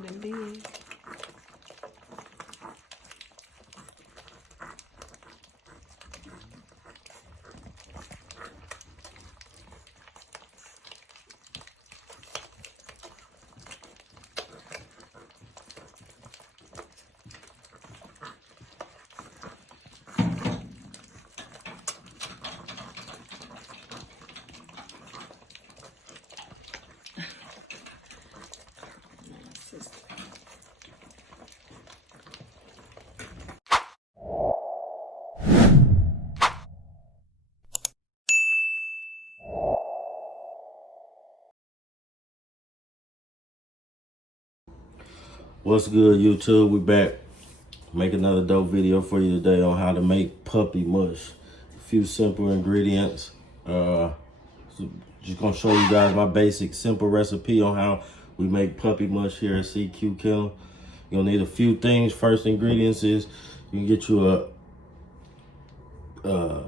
getting big. What's good, YouTube? We back. Make another dope video for you today on how to make puppy mush. A few simple ingredients. So just gonna show you guys my basic simple recipe on how we make puppy mush here at CQ Kennel. You'll need a few things. First ingredients is you can get you a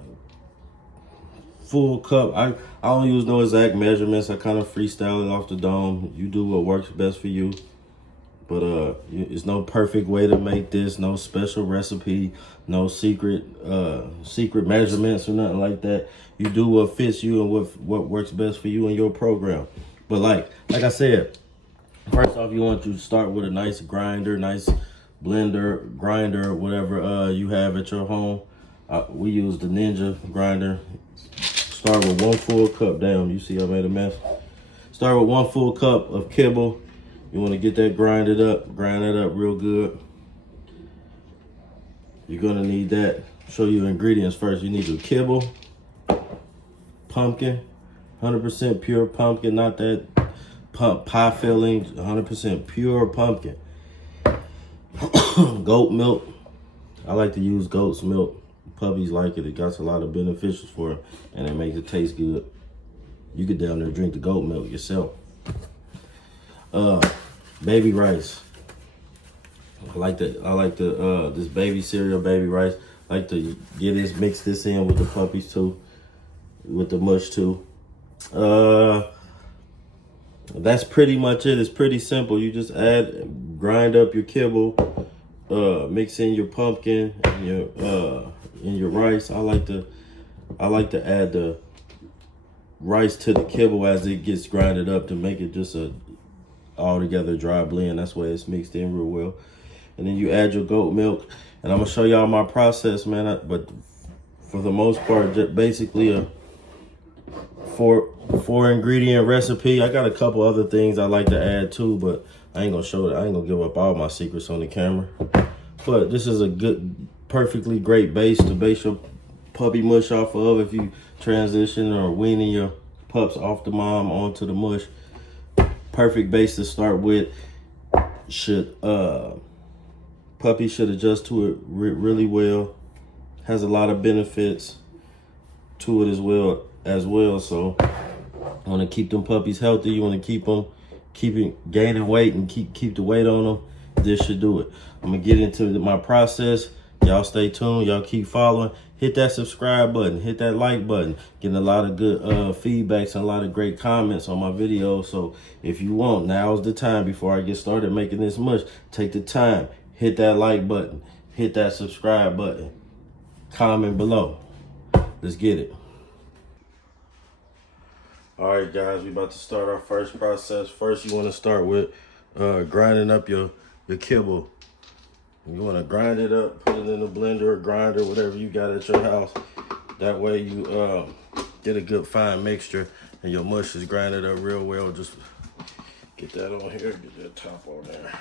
full cup. I don't use no exact measurements. I kind of freestyle it off the dome. You do what works best for you. But it's no perfect way to make this, no special recipe, no secret measurements or nothing like that. You do what fits you and what works best for you and your program. But like I said, first off, you want to start with a nice grinder, nice blender, grinder, whatever you have at your home. We use the Ninja grinder. Start with 1 full cup. Damn, you see I made a mess. Start with 1 full cup of kibble. You want to get that grind it up real good. You're gonna need that. Show you the ingredients first. You need the kibble, pumpkin, 100% pure pumpkin, not that pie filling, 100% pure pumpkin. Goat milk. I like to use goat's milk. Puppies like it. It got a lot of beneficials for it, and it makes it taste good. You could down there drink the goat milk yourself. Baby rice. I like this baby cereal, baby rice. I like to mix this in with the puppies too, with the mush too. That's pretty much it. It's pretty simple. You just grind up your kibble, mix in your pumpkin and your rice. I like to add the rice to the kibble as it gets grinded up to make it just a all together dry blend. That's why it's mixed in real well. And then you add your goat milk, and I'm gonna show y'all my process, man. But for the most part, just basically a four ingredient recipe. I got a couple other things I like to add too, but I ain't gonna show it. I ain't gonna give up all my secrets on the camera. But this is a good, perfectly great base to base your puppy mush off of if you transition or weaning your pups off the mom onto the mush. Perfect base to start with. Puppies should adjust to it really well. Has a lot of benefits to it as well. So you want to keep them puppies healthy. You want to keep gaining weight and keep the weight on them. This should do it. I'm gonna get into my process. Y'all stay tuned. Y'all keep following. Hit that subscribe button. Hit that like button. Getting a lot of good feedbacks and a lot of great comments on my videos. So if you want, now's the time before I get started making this mush. Take the time. Hit that like button. Hit that subscribe button. Comment below. Let's get it. All right, guys. We about to start our first process. First, you want to start with grinding up your kibble. You want to grind it up, put it in a blender or grinder, whatever you got at your house. That way you get a good fine mixture and your mush is grinded up real well. Just get that on here, get that top on there.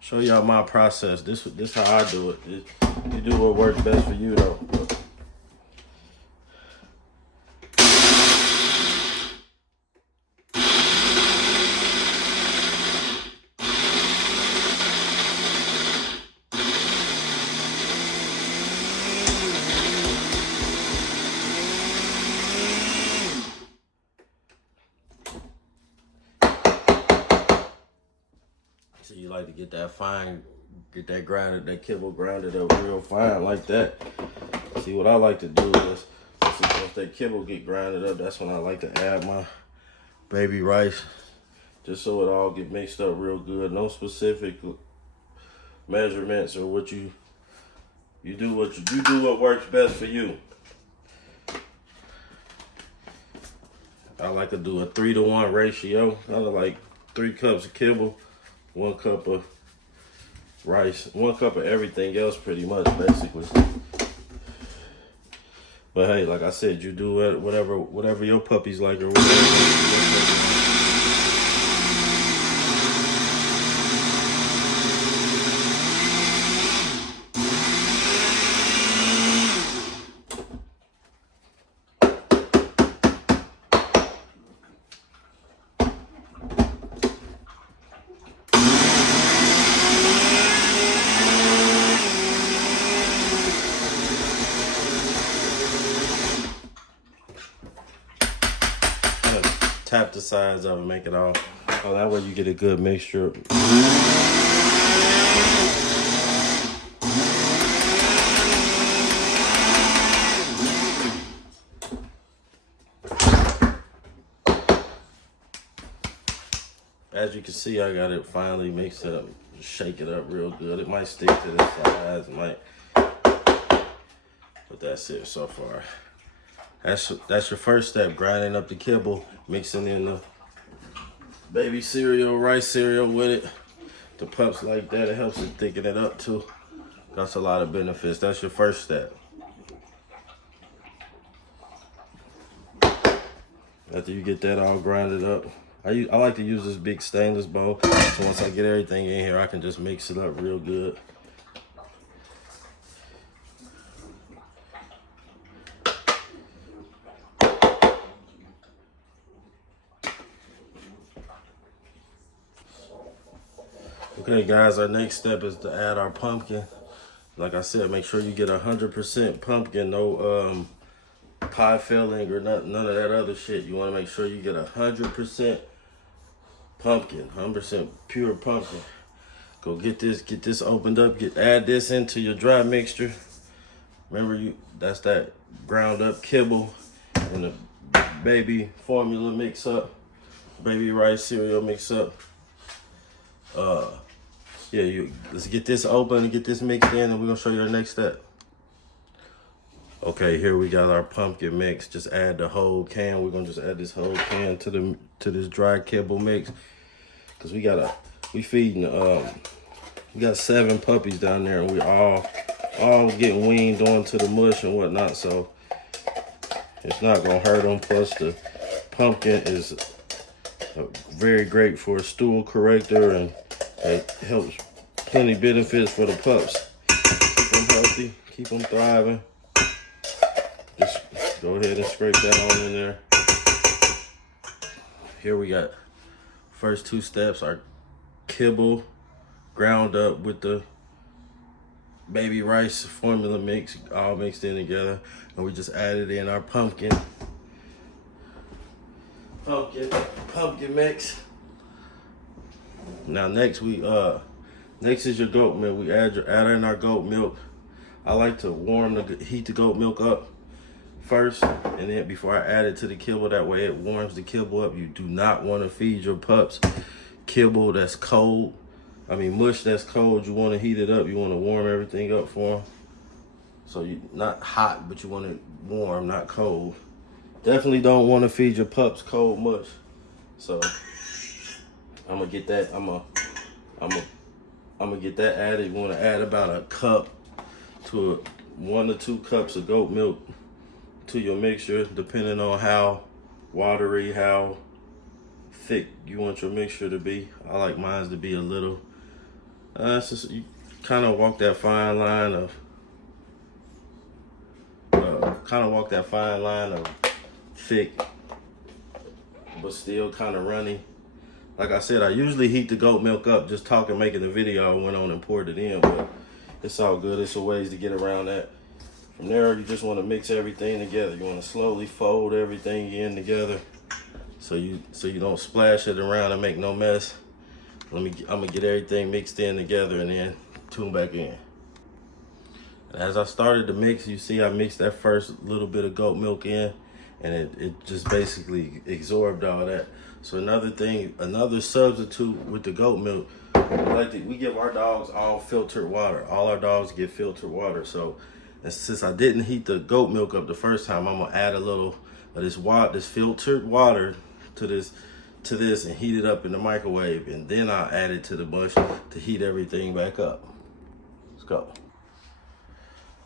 Show y'all my process. This how I do it. You do what works best for you though. So you like to get that fine, get that grinded, that kibble grinded up real fine like that. See, what I like to do is, once that kibble get grinded up, that's when I like to add my baby rice just so it all get mixed up real good. No specific measurements or what you do what works best for you. I like to do a 3-to-1 ratio. I like 3 cups of kibble, 1 cup of rice, 1 cup of everything else pretty much, basically. But hey, like I said, you do it whatever your puppies like or whatever. Tap the sides of it, make it all. Oh, that way you get a good mixture. As you can see, I got it finally mixed up. Shake it up real good. It might stick to the sides, but that's it so far. That's your first step, grinding up the kibble, mixing in the baby cereal, rice cereal with it. The pups like that, it helps it thicken it up too. That's a lot of benefits. That's your first step. After you get that all grinded up, I like to use this big stainless bowl. So once I get everything in here, I can just mix it up real good. Okay guys, our next step is to add our pumpkin. Like I said, make sure you get 100% pumpkin, no pie filling or none of that other shit. You want to make sure you get 100% pumpkin, 100% pure pumpkin. Go get this opened up, add this into your dry mixture. Remember, that's that ground up kibble and the baby formula mix up, baby rice cereal mix up. Yeah, let's get this open and get this mixed in, and we're gonna show you the next step. Okay, here we got our pumpkin mix. Just add the whole can. We're gonna just add this whole can to this dry kibble mix, cause we feeding we got 7 puppies down there, and we all getting weaned onto the mush and whatnot. So it's not gonna hurt them. Plus the pumpkin is very great for a stool corrector, and it helps plenty benefits for the pups. Keep them healthy, keep them thriving. Just go ahead and scrape that on in there. Here we got first 2 steps, our kibble ground up with the baby rice formula mix, all mixed in together. And we just added in our pumpkin mix. Now next is your goat milk. We add in our goat milk. I like to heat the goat milk up first, and then before I add it to the kibble, that way it warms the kibble up. You do not want to feed your pups kibble that's cold. I mean mush that's cold. You want to heat it up. You want to warm everything up for them. So you not hot, but you want it warm, not cold. Definitely don't want to feed your pups cold mush. So I'm gonna get that. I'm gonna get that added. You want to add about a cup to 1 to 2 cups of goat milk to your mixture, depending on how watery, how thick you want your mixture to be. I like mine to be a little. It's just, you kind of walk that fine line of thick, but still kind of runny. Like I said, I usually heat the goat milk up. Just talking, making the video, I went on and poured it in, but it's all good. It's a ways to get around that. From there, you just want to mix everything together. You want to slowly fold everything in together, so you don't splash it around and make no mess. I'm gonna get everything mixed in together and then tune back in. And as I started to mix, you see I mixed that first little bit of goat milk in, and it just basically absorbed all that. So another thing, another substitute with the goat milk, we give our dogs all filtered water. All our dogs get filtered water. So, and since I didn't heat the goat milk up the first time, I'm gonna add a little of this filtered water to this and heat it up in the microwave, and then I'll add it to the mush to heat everything back up. Let's go.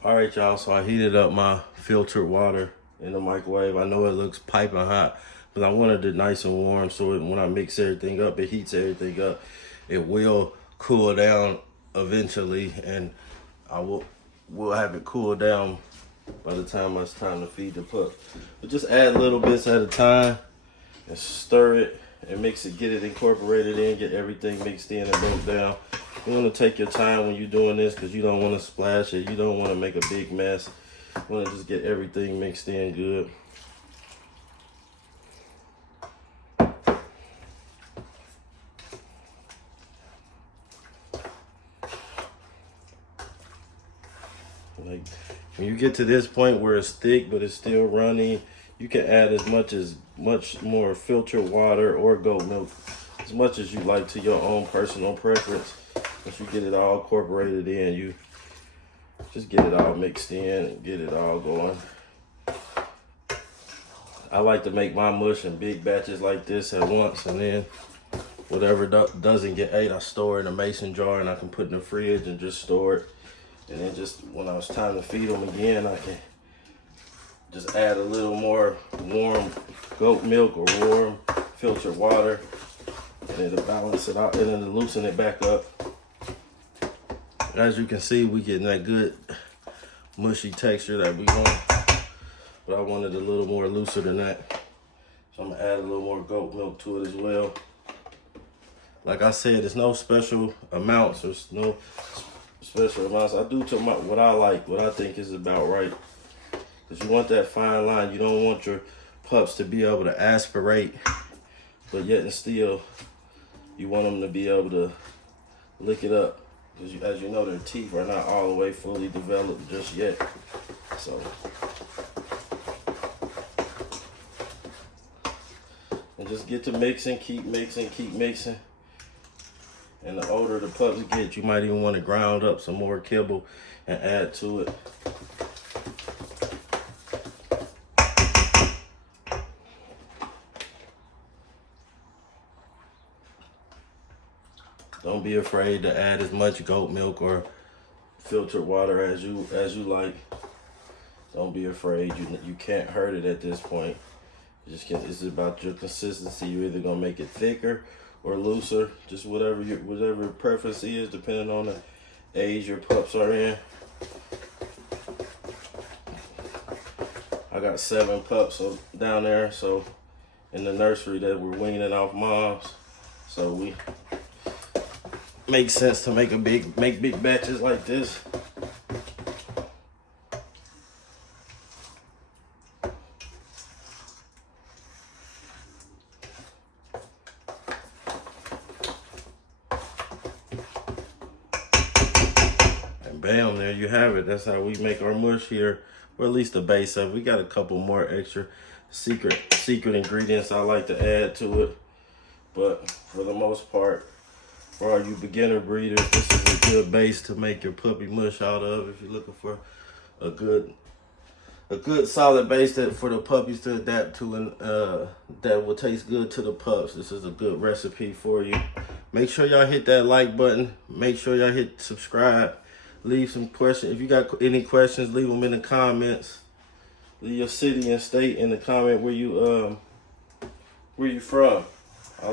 All right, y'all, so I heated up my filtered water in the microwave. I know it looks piping hot, but I wanted it nice and warm so when I mix everything up, it heats everything up. It will cool down eventually, and we'll have it cool down by the time it's time to feed the pup. But just add little bits at a time and stir it and mix it, get it incorporated in, get everything mixed in and broke down. You want to take your time when you're doing this because you don't want to splash it. You don't want to make a big mess. You want to just get everything mixed in good. Like when you get to this point where it's thick but it's still runny, you can add much more filtered water or goat milk, as much as you like to your own personal preference. Once you get it all incorporated in, you just get it all mixed in and get it all going. I like to make my mush in big batches like this at once, and then whatever doesn't get ate, I store it in a mason jar and I can put in the fridge and just store it. And then just when it's time to feed them again, I can just add a little more warm goat milk or warm filtered water, and it'll balance it out and then loosen it back up. As you can see, we getting that good mushy texture that we want, but I wanted a little more looser than that. So I'm gonna add a little more goat milk to it as well. Like I said, there's no special amounts. There's no special amounts. I do to what I like, what I think is about right. Because you want that fine line. You don't want your pups to be able to aspirate, but yet and still, you want them to be able to lick it up. Because as you know, their teeth are not all the way fully developed just yet. So, and just get to mixing, keep mixing, keep mixing. And the older the pups get, you might even want to ground up some more kibble and add to it. Don't be afraid to add as much goat milk or filtered water as you like. Don't be afraid. You can't hurt it at this point. It's about your consistency. You're either gonna make it thicker or looser, just whatever your preference is, depending on the age your pups are in. I got 7 pups down there, so in the nursery that we're weaning off moms. So we makes sense to make big batches like this. And bam, there you have it. That's how we make our mush here, or at least the base of it. We got a couple more extra secret ingredients I like to add to it, but for the most part, for all you beginner breeders, this is a good base to make your puppy mush out of. If you're looking for a good solid base that for the puppies to adapt to, and that will taste good to the pups, this is a good recipe for you. Make sure y'all hit that like button. Make sure y'all hit subscribe. Leave some questions. If you got any questions, leave them in the comments. Leave your city and state in the comment where you from. I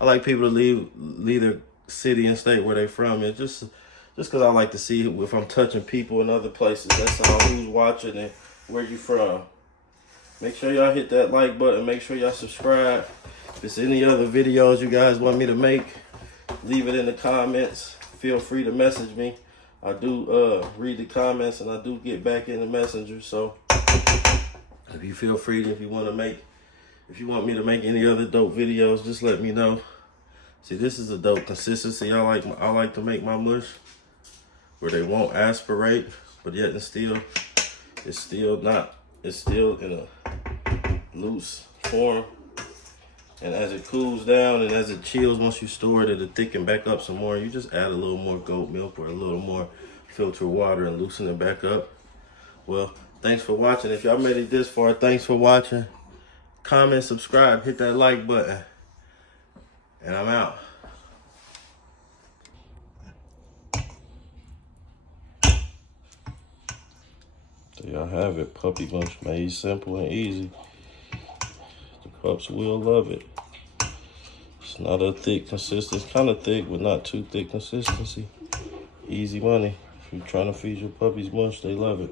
like people to leave their city and state where they from. And just because I like to see if I'm touching people in other places. That's all. Who's watching and where you from. Make sure y'all hit that like button. Make sure y'all subscribe. If there's any other videos you guys want me to make, leave it in the comments. Feel free to message me. I do read the comments and I do get back in the messenger. So if you feel free to, if you want me to make any other dope videos, just let me know. See, this is a dope consistency. I like to make my mush where they won't aspirate, but yet and still, it's still in a loose form. And as it cools down and as it chills, once you store it, it'll thicken back up some more. You just add a little more goat milk or a little more filtered water and loosen it back up. Well, thanks for watching. If y'all made it this far, thanks for watching. Comment, subscribe, hit that like button. And I'm out. There y'all have it. Puppy mush made simple and easy. The pups will love it. It's not a thick consistency. It's kind of thick, but not too thick consistency. Easy money. If you're trying to feed your puppies mush, they love it.